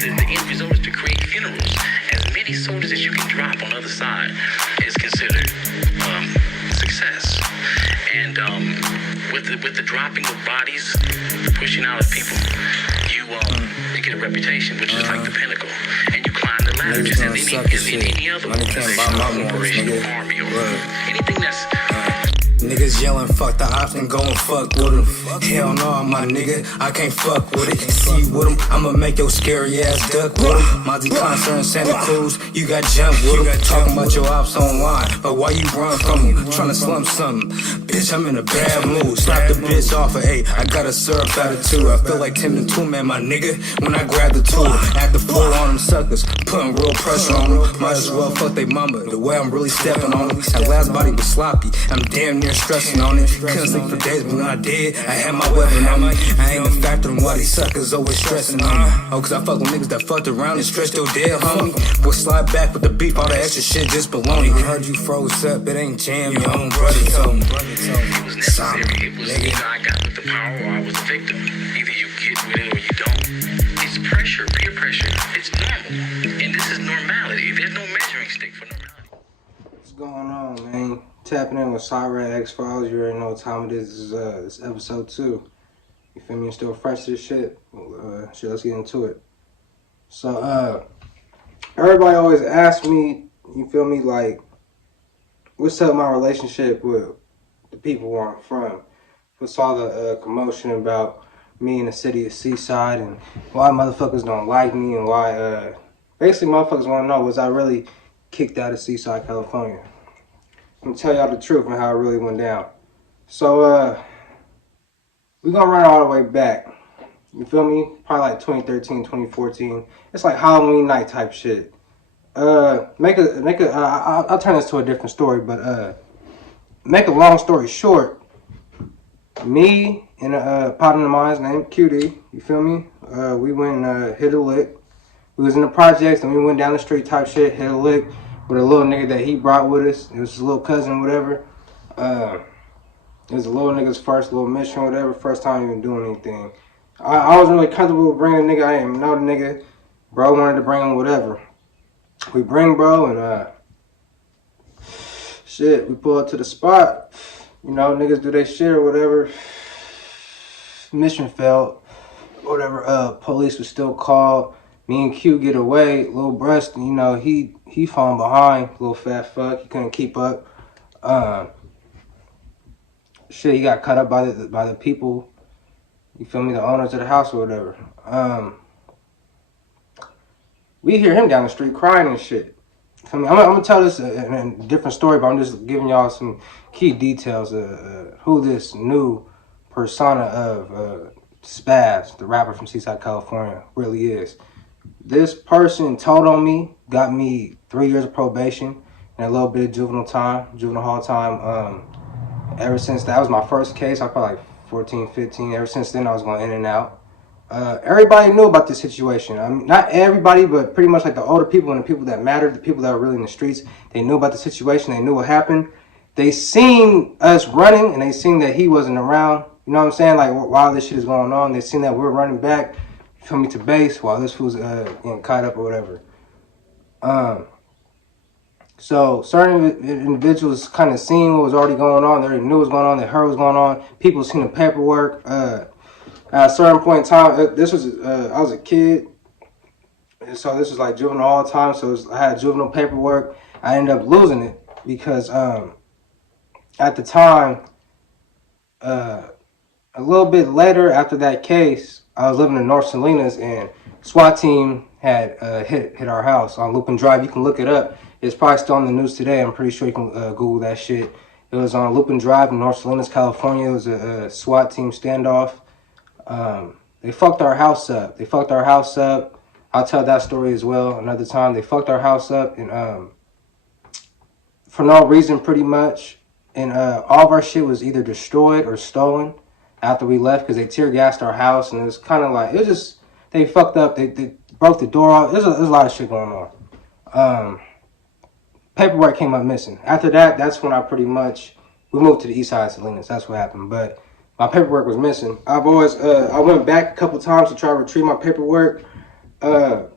the end result is to create funerals. As many soldiers as you can drop on the other side is considered success. And with the dropping of bodies, pushing out of people, you get a reputation, which is like the pinnacle, and you climb the ladder just as any other organization, operational army, or anything that's. Niggas yelling, fuck the ops and go and fuck with them. Hell no, my nigga, I can't fuck with it. See with them, I'ma make your scary ass duck with them. Monty Concert in Santa Cruz, you got jumped with them. Talking about your ops online, but why you run from them? Tryna slump something. Bitch, I'm in a bad mood. Slap the bitch off of 8, I got a syrup attitude. I feel like Tim the Two Man, my nigga, when I grab the tool. At the full on them suckers, putting real pressure on them. Might as well fuck they mama, the way I'm really stepping on them. That last body was sloppy, I'm damn near stressing on it. Couldn't sleep for days, but when I did, I had my weapon on me. I ain't the factor in why these suckers always stressing on me. Oh, cause I fuck with niggas that fucked around and stretched your dead, homie. Boy, slide back with the beef, all the extra shit just baloney. Heard you froze up, it ain't jam, your own brother told me. It was necessary. It was either I got with the power or I was a victim. Either you get with it or you don't. It's pressure, peer pressure. It's normal. And this is normality. There's no measuring stick for normality. What's going on, man? Tapping in with Seaside X-Files. You already know what time it is. This is episode 2. You feel me? I'm still fresh to this shit. Shit, let's get into it. So, everybody always asks me, you feel me, like, what's up my relationship with the people where I'm from? What's all the commotion about me in the city of Seaside and why motherfuckers don't like me and why, basically motherfuckers want to know, was I really kicked out of Seaside, California? I'm gonna tell y'all the truth and how it really went down. So, we're gonna run all the way back. You feel me? Probably like 2013, 2014. It's like Halloween night type shit. I'll turn this to a different story, but make a long story short, me and a partner of mine named QD, you feel me? We went and hit a lick. We was in the projects and we went down the street type shit, hit a lick with a little nigga that he brought with us. It was his little cousin, whatever. It was a little nigga's first little mission, whatever, first time even doing anything. I wasn't really comfortable with bringing a nigga. I didn't even know the nigga. Bro wanted to bring him, whatever. We bring bro and shit, we pull up to the spot. You know, niggas do their shit or whatever. Mission failed. Whatever, police was still called. Me and Q get away. Little breast, you know, he falling behind. Little fat fuck. He couldn't keep up. Shit, he got cut up by the people. You feel me? The owners of the house or whatever. We hear him down the street crying and shit. I mean, I'm gonna tell this in a different story, but I'm just giving y'all some key details of who this new persona of Spaz, the rapper from Seaside, California, really is. This person told on me, got me 3 years of probation and a little bit of juvenile hall time. Ever since that was my first case, I was probably like 14, 15. Ever since then, I was going in and out. Everybody knew about this situation. I mean, not everybody, but pretty much like the older people and the people that mattered, the people that were really in the streets, they knew about the situation. They knew what happened. They seen us running, and they seen that he wasn't around. You know what I'm saying? Like, while this shit is going on, they seen that we're running back, feel me, to base while this was getting caught up or whatever. So certain individuals kind of seen what was already going on. They already knew what was going on. They heard what was going on. People seen the paperwork. At a certain point in time, this was I was a kid, and so this was like juvenile all the time. So I had juvenile paperwork. I ended up losing it because at the time, a little bit later after that case, I was living in North Salinas, and SWAT team had hit our house on Lupin Drive. You can look it up. It's probably still on the news today. I'm pretty sure you can Google that shit. It was on Lupin Drive in North Salinas, California. It was a SWAT team standoff. They fucked our house up. I'll tell that story as well another time. They fucked our house up, and for no reason, pretty much. And all of our shit was either destroyed or stolen after we left because they tear gassed our house. And it was kind of like, it was just, they fucked up. They broke the door off. There's a lot of shit going on. Paperwork came up missing. After that, that's when we moved to the east side of Salinas. That's what happened. But my paperwork was missing. I went back a couple times to try to retrieve my paperwork. I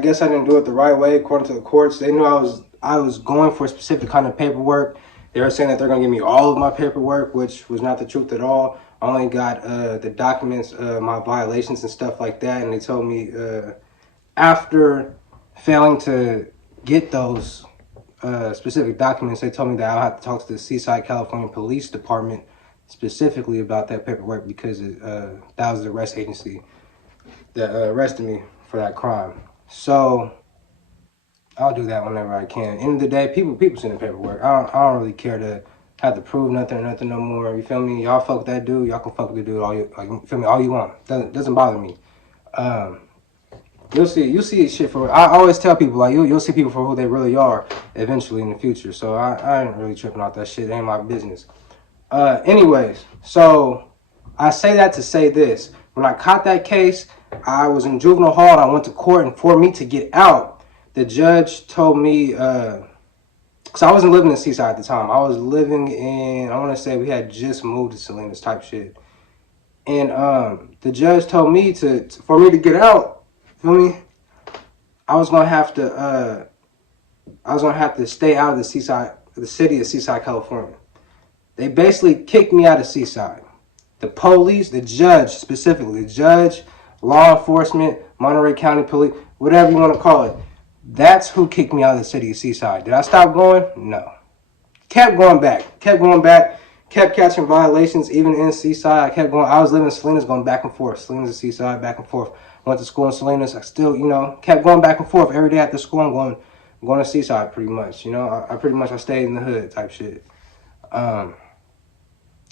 guess I didn't do it the right way according to the courts. They knew I was going for a specific kind of paperwork. They were saying that they're gonna give me all of my paperwork, which was not the truth at all. I only got the documents, my violations and stuff like that, and they told me after failing to get those specific documents, they told me that I'll have to talk to the Seaside, California Police Department specifically about that paperwork because that was the arrest agency that arrested me for that crime. So I'll do that whenever I can. End of the day, people send the paperwork. I don't really care to have to prove nothing or nothing no more. You feel me? Y'all fuck with that dude. Y'all can fuck with the dude all you like. You feel me? All you want. Doesn't bother me. You'll see shit for. I always tell people like you'll see people for who they really are eventually in the future. So I ain't really tripping out that shit. It ain't my business. Anyways, so I say that to say this. When I caught that case, I was in juvenile hall and I went to court, and for me to get out, the judge told me, because I wasn't living in Seaside at the time. I was living in, I want to say we had just moved to Salinas type shit. And the judge told me for me to get out, feel me? I was gonna have to stay out of the city of Seaside, California. They basically kicked me out of Seaside. The police, the judge specifically, the judge, law enforcement, Monterey County Police, whatever you want to call it. That's who kicked me out of the city of Seaside. Did I stop going? No. Kept going back, kept catching violations even in Seaside. I kept going. I was living in Salinas, going back and forth. Salinas to Seaside, back and forth. Went to school in Salinas. I still, kept going back and forth. Every day after school, I'm going to Seaside pretty much. I stayed in the hood type shit.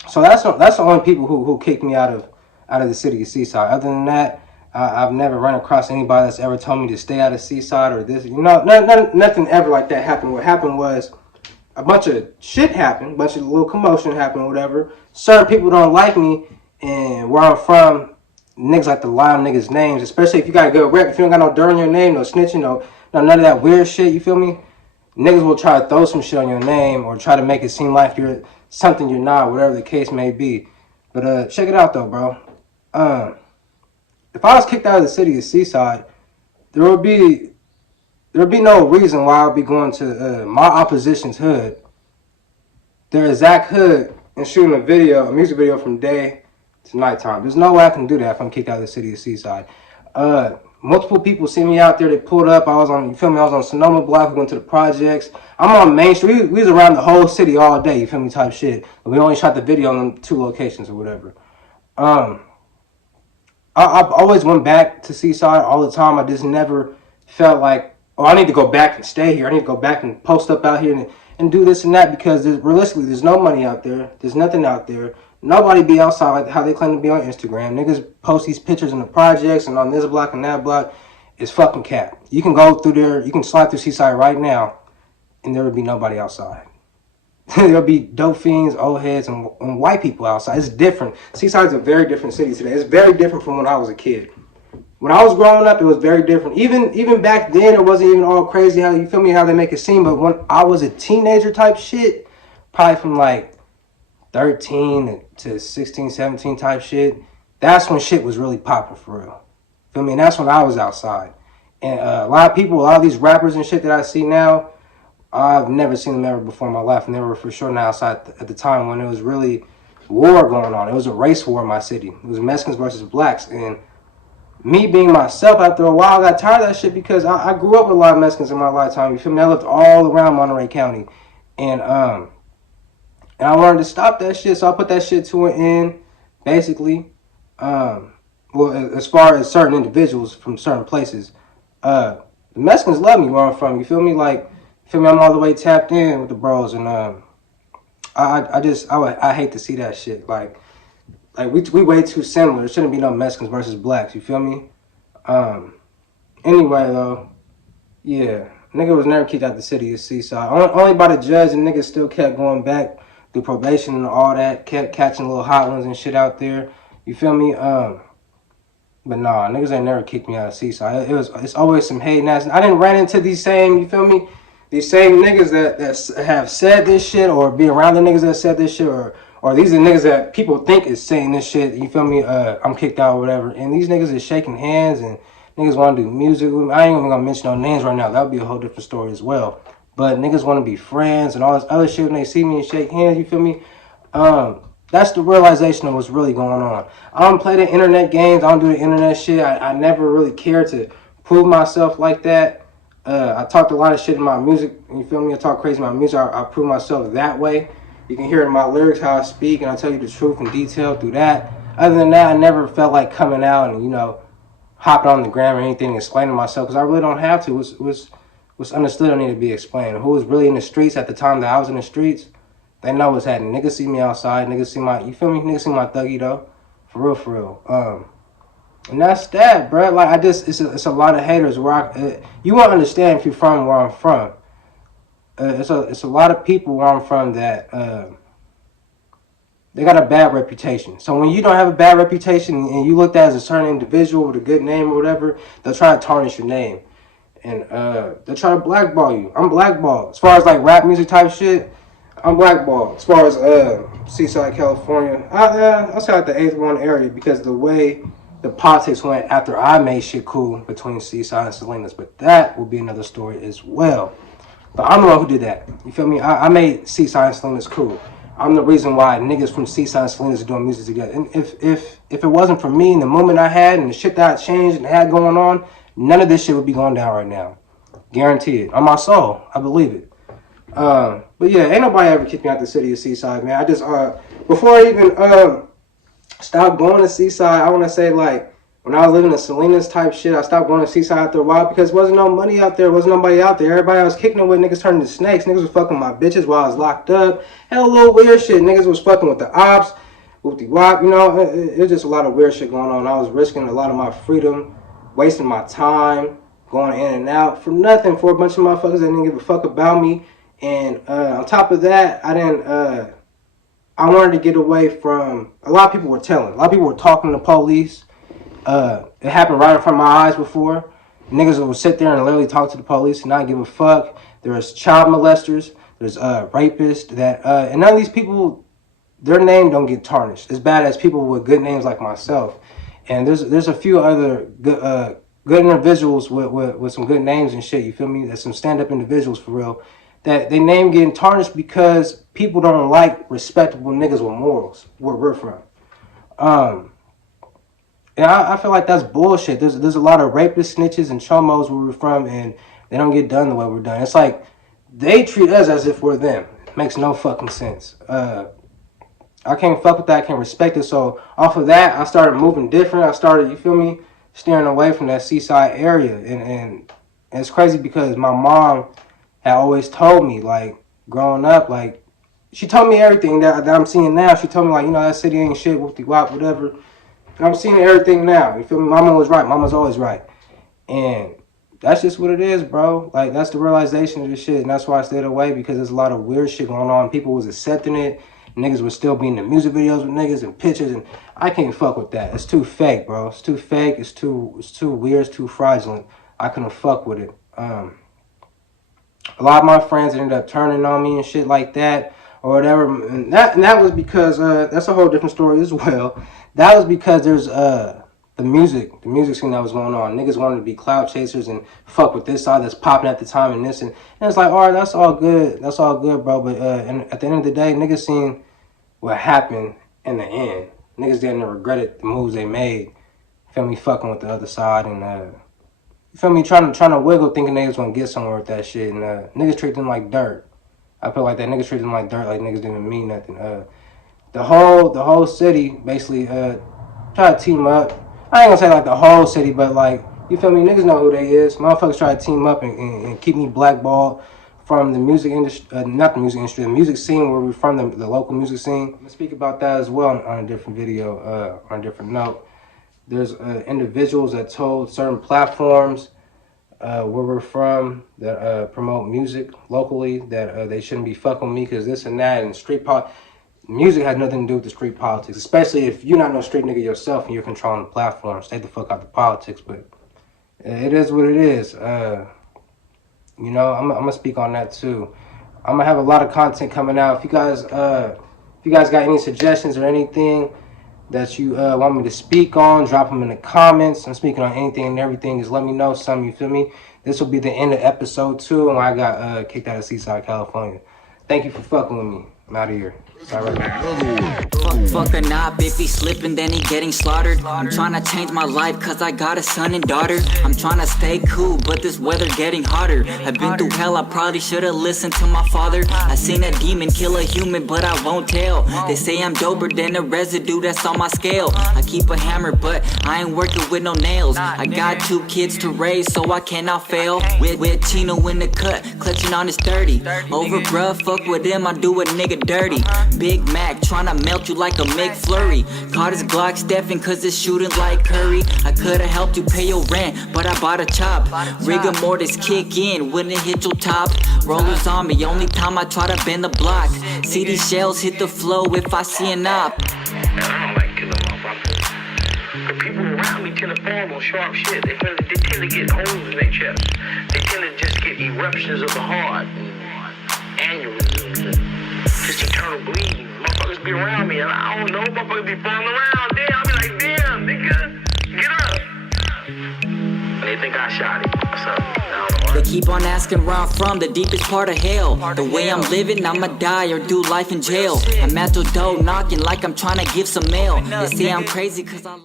So that's the only people who kicked me out of the city of Seaside. Other than that, I've never run across anybody that's ever told me to stay out of Seaside or this. Nothing ever like that happened. What happened was a bunch of shit happened, a bunch of little commotion happened, whatever. Certain people don't like me, and where I'm from, niggas like to lie on niggas' names, especially if you got a good rep. If you don't got no dirt on your name, no snitching, no none of that weird shit, you feel me? Niggas will try to throw some shit on your name or try to make it seem like you're something you're not, whatever the case may be. But check it out though, bro. If I was kicked out of the city of Seaside, there would be no reason why I'd be going to my opposition's hood, their exact hood, and shooting a music video from day to nighttime. There's no way I can do that if I'm kicked out of the city of Seaside. Multiple people see me out there. They pulled up. I was on Sonoma Block. We went to the projects. I'm on Main Street. We was around the whole city all day. You feel me? Type shit. But we only shot the video on 2 locations or whatever. I always went back to Seaside all the time. I just never felt like, oh, I need to go back and stay here. I need to go back and post up out here and do this and that because realistically, there's no money out there. There's nothing out there. Nobody be outside like how they claim to be on Instagram. Niggas post these pictures in the projects and on this block and that block. It's fucking cap. You can go through there, you can slide through Seaside right now, and there would be nobody outside. There'll be dope fiends, old heads, and white people outside. It's different. Seaside's a very different city today. It's very different from when I was a kid. When I was growing up, it was very different. Even back then, it wasn't even all crazy how, you feel me, how they make it seem. But when I was a teenager type shit, probably from like 13 to 16, 17 type shit, that's when shit was really popping for real. Feel me? And that's when I was outside. And a lot of these rappers and shit that I see now, I've never seen them ever before in my life. And they were for sure not outside at the time when it was really war going on. It was a race war in my city. It was Mexicans versus blacks. And me being myself, after a while, I got tired of that shit because I grew up with a lot of Mexicans in my lifetime. You feel me? I lived all around Monterey County. And I wanted to stop that shit, so I put that shit to an end, basically. Well, as far as certain individuals from certain places. The Mexicans love me where I'm from, you feel me? Like, I'm all the way tapped in with the bros, and I hate to see that shit. Like we way too similar. There shouldn't be no Mexicans versus blacks, you feel me? Anyway, though, yeah, nigga was never kicked out the city of Seaside. Only by the judge, and niggas still kept going back through probation and all that, kept catching little hot ones and shit out there. You feel me? But nah, niggas ain't never kicked me out of Seaside. It's always some hating ass. I didn't run into these same, you feel me? These same niggas that have said this shit, or be around the niggas that said this shit, or or these are niggas that people think is saying this shit. You feel me? I'm kicked out or whatever. And these niggas is shaking hands and niggas want to do music with me. I ain't even gonna mention no names right now. That would be a whole different story as well. But niggas want to be friends and all this other shit when they see me and shake hands. You feel me? That's the realization of what's really going on. I don't play the internet games. I don't do the internet shit. I never really cared to prove myself like that. I talked a lot of shit in my music. You feel me? I talk crazy in my music. I prove myself that way. You can hear in my lyrics how I speak, and I tell you the truth in detail through that. Other than that, I never felt like coming out and, you know, hopping on the gram or anything, explaining myself, because I really don't have to. What's understood don't need to be explained. Who was really in the streets at the time that I was in the streets, they know what's happening. Niggas see me outside. Niggas see my, you feel me? Niggas see my thuggy though. For real, for real. And that's that, bro. Like, it's a lot of haters where you won't understand if you're from where I'm from. It's a lot of people where I'm from that they got a bad reputation. So when you don't have a bad reputation and you looked at as a certain individual with a good name or whatever, they'll try to tarnish your name. And they'll try to blackball you. I'm blackballed. As far as like rap music type shit, I'm blackballed. As far as Seaside, California, I'll say like the 8th one area, because the way the politics went after I made shit cool between Seaside and Salinas. But that will be another story as well. But I'm the one who did that. You feel me? I made Seaside and Salinas cool. I'm the reason why niggas from Seaside and Salinas are doing music together. And if it wasn't for me and the movement I had and the shit that I changed and had going on, none of this shit would be going down right now. Guaranteed. On my soul. I believe it. But yeah, ain't nobody ever kicked me out the city of Seaside, man. I just, before I even stopped going to Seaside, I want to say, like, when I was living in Salinas type shit, I stopped going to Seaside after a while because there wasn't no money out there. Wasn't nobody out there. Everybody I was kicking it with, niggas turned into snakes. Niggas was fucking my bitches while I was locked up. Hell, a little weird shit. Niggas was fucking with the ops, with the wop, you know. It was just a lot of weird shit going on. I was risking a lot of my freedom, wasting my time, going in and out for nothing, for a bunch of motherfuckers that didn't give a fuck about me. And on top of that, I wanted to get away from, a lot of people were telling. A lot of people were talking to police. It happened right in front of my eyes before. Niggas would sit there and literally talk to the police and not give a fuck. There's child molesters. There's rapists. And none of these people, their name don't get tarnished. As bad as people with good names like myself. And there's a few other good individuals with some good names and shit. You feel me? There's some stand-up individuals for real. That they name getting tarnished because people don't like respectable niggas with morals where we're from. And I feel like that's bullshit. There's a lot of rapists, snitches, and chomos where we're from, and they don't get done the way we're done. It's like they treat us as if we're them. It makes no fucking sense. I can't fuck with that. I can't respect it. So off of that, I started moving different. I started, you feel me, steering away from that Seaside area. And it's crazy because my mom had always told me, like, growing up, like, she told me everything that I'm seeing now. She told me, like, you know, that city ain't shit, whoop-de-wop, whatever. And I'm seeing everything now. You feel me? Mama was right. Mama's always right. And that's just what it is, bro. Like, that's the realization of this shit. And that's why I stayed away, because there's a lot of weird shit going on. People was accepting it. Niggas was still being in music videos with niggas and pictures. And I can't fuck with that. It's too fake, bro. It's too fake. It's too weird. It's too fraudulent. I couldn't fuck with it. A lot of my friends ended up turning on me and shit like that or whatever. And that was because, that's a whole different story as well. That was because there's the music scene that was going on. Niggas wanted to be clout chasers and fuck with this side that's popping at the time and this. And it's like, all right, that's all good. That's all good, bro. But and at the end of the day, niggas seen what happened in the end. Niggas didn't regret the moves they made. Feel me? Fucking with the other side and you feel me? Trying to wiggle, thinking niggas gonna get somewhere with that shit, and niggas treat them like dirt. I feel like that niggas treat them like dirt, like niggas didn't mean nothing. The whole city basically try to team up. I ain't gonna say like the whole city, but like, you feel me? Niggas know who they is. Motherfuckers try to team up and keep me blackballed from the music industry, not the music industry, the music scene where we're from, the local music scene. I'm gonna speak about that as well on a different video, on a different note. There's individuals that told certain platforms where we're from that promote music locally that they shouldn't be fucking with me because this and that, and street politics. Music has nothing to do with the street politics, especially if you're not no street nigga yourself and you're controlling the platform. Stay the fuck out the politics, but it is what it is. You know, I'm gonna speak on that too. I'm gonna have a lot of content coming out. If you guys If you guys got any suggestions or anything that you want me to speak on, drop them in the comments. I'm speaking on anything and everything. Just let me know something, you feel me? This will be the end of episode 2 when I got kicked out of Seaside, California. Thank you for fucking with me. I'm out of here. Sorry. Fuck a knob, if he slipping then he getting slaughtered. I'm tryna change my life cause I got a son and daughter. I'm tryna stay cool but this weather getting hotter. I've been through hell, I probably should've listened to my father. I seen a demon kill a human but I won't tell. They say I'm doper than the residue that's on my scale. I keep a hammer but I ain't working with no nails. I got 2 kids to raise so I cannot fail. With Chino in the cut, clutching on his 30. Over bruh, fuck with him, I do a nigga dirty. Big Mac, tryna melt you like a McFlurry. Caught his Glock stepping cause it's shooting like Curry. I coulda helped you pay your rent, but I bought a chop. Rigor mortis kick in when it hit your top. Rollers on me, only time I try to bend the block. See these shells hit the flow if I see an op. And I don't like killing motherfuckers. The people around me tend to fall on sharp shit. They tend to get holes in their chest. They tend to just get eruptions of the heart, aneurysms, and just internal bleeding. Motherfuckers be around me, and I don't know. Motherfuckers be falling around. Damn, I be like, damn, nigga, get up. And they think I shot it. So, They keep on asking where I'm from, the deepest part of hell. The way I'm living, I'ma die or do life in jail. I'm at the door knocking like I'm trying to give some mail. They say I'm crazy cause I